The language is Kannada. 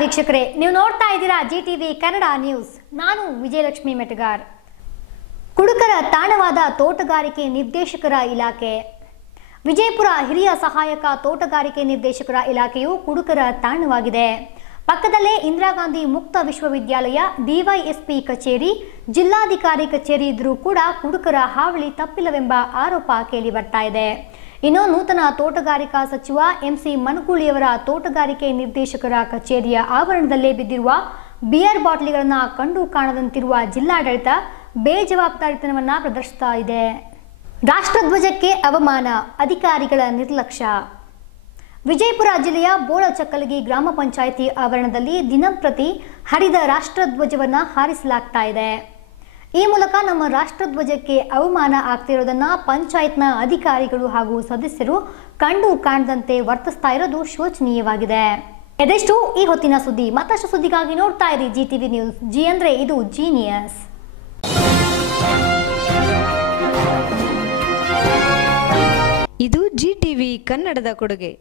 ವೀಕ್ಷಕರೇ, ನೀವು ನೋಡ್ತಾ ಇದ್ದೀರಾ ಜಿ ಟಿವಿ ಕನ್ನಡ ನ್ಯೂಸ್. ನಾನು ವಿಜಯಲಕ್ಷ್ಮಿ ಮೆಟಗಾರ್. ಕುಡುಕರ ತಾಣವಾದ ತೋಟಗಾರಿಕೆ ನಿರ್ದೇಶಕರ ಇಲಾಖೆ. ವಿಜಯಪುರ ಹಿರಿಯ ಸಹಾಯಕ ತೋಟಗಾರಿಕೆ ನಿರ್ದೇಶಕರ ಇಲಾಖೆಯು ಕುಡುಕರ ತಾಣವಾಗಿದೆ. ಪಕ್ಕದಲ್ಲೇ ಇಂದಿರಾ ಗಾಂಧಿ ಮುಕ್ತ ವಿಶ್ವವಿದ್ಯಾಲಯ, ಡಿವೈಎಸ್ಪಿ ಕಚೇರಿ, ಜಿಲ್ಲಾಧಿಕಾರಿ ಕಚೇರಿ ಇದ್ರೂ ಕೂಡ ಕುಡುಕರ ಹಾವಳಿ ತಪ್ಪಿಲ್ಲವೆಂಬ ಆರೋಪ ಕೇಳಿ ಬರ್ತಾ ಇದೆ. ಇನ್ನು ನೂತನ ತೋಟಗಾರಿಕಾ ಸಚಿವ ಎಂಸಿ ಮನಗೂಳಿಯವರ ತೋಟಗಾರಿಕೆ ನಿರ್ದೇಶಕರ ಕಚೇರಿಯ ಆವರಣದಲ್ಲೇ ಬಿದ್ದಿರುವ ಬಿಯರ್ ಬಾಟ್ಲಿಗಳನ್ನು ಕಂಡು ಕಾಣದಂತಿರುವ ಜಿಲ್ಲಾಡಳಿತ ಬೇಜವಾಬ್ದಾರಿತನವನ್ನು ಪ್ರದರ್ಶಿಸ್ತಾ ಇದೆ. ರಾಷ್ಟ್ರಧ್ವಜಕ್ಕೆ ಅವಮಾನ, ಅಧಿಕಾರಿಗಳ ನಿರ್ಲಕ್ಷ್ಯ. ವಿಜಯಪುರ ಜಿಲ್ಲೆಯ ಬೋಳಚಕ್ಕಲಗಿ ಗ್ರಾಮ ಪಂಚಾಯಿತಿ ಆವರಣದಲ್ಲಿ ದಿನಂಪ್ರತಿ ಹರಿದ ರಾಷ್ಟ್ರಧ್ವಜವನ್ನು ಹಾರಿಸಲಾಗ್ತಾ ಇದೆ. ಈ ಮೂಲಕ ನಮ್ಮ ರಾಷ್ಟ್ರಧ್ವಜಕ್ಕೆ ಅವಮಾನ ಆಗ್ತಿರೋದನ್ನ ಪಂಚಾಯತ್ನ ಅಧಿಕಾರಿಗಳು ಹಾಗೂ ಸದಸ್ಯರು ಕಂಡು ಕಾಣದಂತೆ ವರ್ತಿಸ್ತಾ ಇರೋದು ಶೋಚನೀಯವಾಗಿದೆ. ಎದೆಷ್ಟು ಈ ಹೊತ್ತಿನ ಸುದ್ದಿ? ಮತ್ತಷ್ಟು ಸುದ್ದಿಗಾಗಿ ನೋಡ್ತಾ ಇರಿ ಜಿ ಟಿವಿ ನ್ಯೂಸ್ ಜಿ ಅಂದ್ರೆ ಇದು ಜೀನಿಯಸ್ ಇದು ಜಿ ಟಿವಿ ಕನ್ನಡದ ಕೊಡುಗೆ.